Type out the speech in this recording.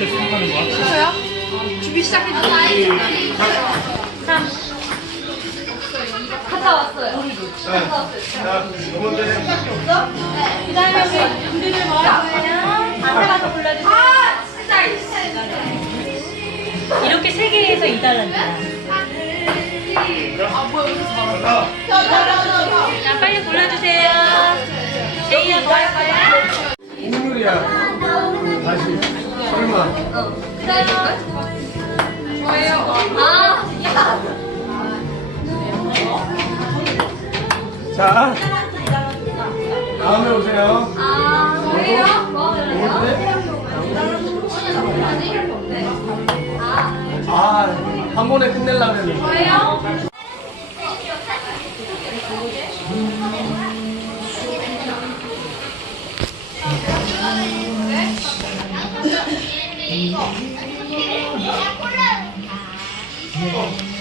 이렇게 생 그래요? 준비 시작해줘 참 갔다 왔어요 갔다 왔어요 그 다음에 분들 뭐하면요안가서 불러주세요 아 진짜 이렇게 세 개에서 이달란다 아 뭐야 여기서 말자 빨리 불러주세요 제이야 뭐할 거야? 이야 자, 다음에 오세요. 아, 뭐예요? 뭐 아, 한 번에 끝낼라면뭐요 Thank you.